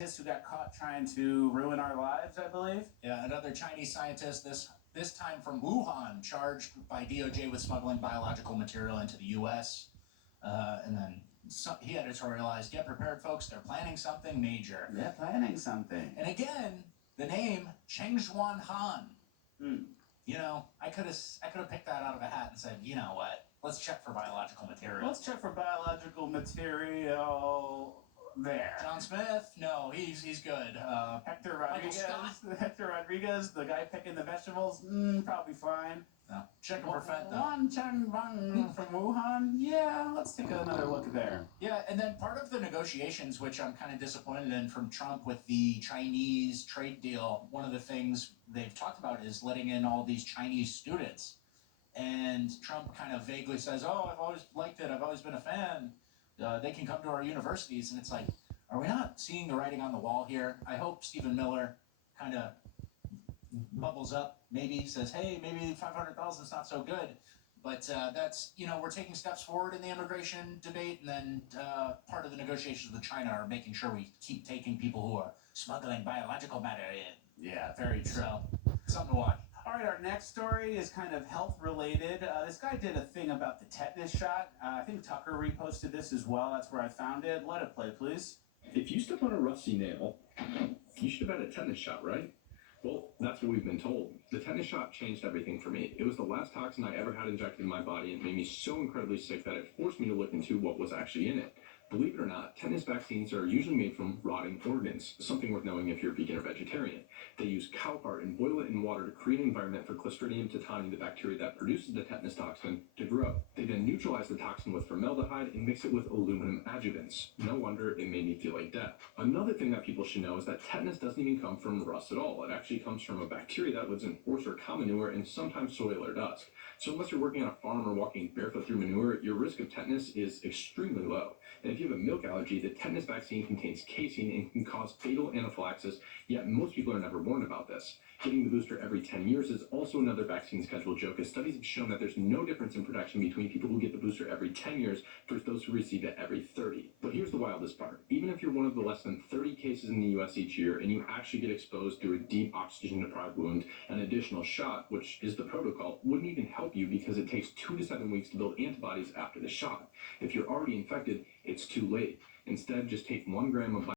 Who got caught trying to ruin our lives, I believe. Yeah, another Chinese scientist, this time from Wuhan, charged by DOJ with smuggling biological material into the U.S. And then he editorialized, "Get prepared, folks. They're planning something major." They're planning something. And again, the name Cheng Xuan Han. You know, I could have picked that out of a hat and said, you know what? Let's check for biological material. Let's check for biological material. There. John Smith? No, he's good. Hector Rodriguez, the guy picking the vegetables, probably fine. No. Checking for fent, though. Wan Changbang from Wuhan? Yeah, let's take another look there. Yeah, and then part of the negotiations, which I'm kind of disappointed in from Trump with the Chinese trade deal, one of the things they've talked about is letting in all these Chinese students. And Trump kind of vaguely says, "Oh, I've always liked it. I've always been a fan. They can come to our universities." And it's like, are we not seeing the writing on the wall here? I hope Stephen Miller kind of bubbles up, maybe says, hey, maybe 500,000 is not so good. But that's, we're taking steps forward in the immigration debate, and then part of the negotiations with China are making sure we keep taking people who are smuggling biological matter in. Yeah, very true. So, something to watch. All right, our next story is kind of health-related. This guy did a thing about the tetanus shot. I think Tucker reposted this as well. That's where I found it. Let it play, please. If you step on a rusty nail, you should have had a tetanus shot, right? Well, that's what we've been told. The tetanus shot changed everything for me. It was the last toxin I ever had injected in my body, and it made me so incredibly sick that it forced me to look into what was actually in it. Believe it or not, tetanus vaccines are usually made from rotting organs, something worth knowing if you're vegan or vegetarian. They use cow part and boil it in water to create an environment for Clostridium tetani, the bacteria that produces the tetanus toxin, to grow. They then neutralize the toxin with formaldehyde and mix it with aluminum adjuvants. No wonder it made me feel like death. Another thing that people should know is that tetanus doesn't even come from rust at all. It actually comes from a bacteria that lives in horse or cow manure and sometimes soil or dust. So unless you're working on a farm or walking barefoot through manure, your risk of tetanus is extremely low. And if you have a milk allergy, the tetanus vaccine contains casein and can cause fatal anaphylaxis, yet most people are never warned about this. Getting the booster every 10 years is also another vaccine schedule joke, as studies have shown that there's no difference in protection between people who get the booster every 10 years versus those who receive it every 30. But here's the wildest part. Even if you're one of the less than 30 cases in the US each year and you actually get exposed through a deep oxygen-deprived wound, an additional shot, which is the protocol, wouldn't even help you because it takes 2 to 7 weeks to build antibodies after the shot. If you're already infected, it's too late. Instead, just take 1 gram of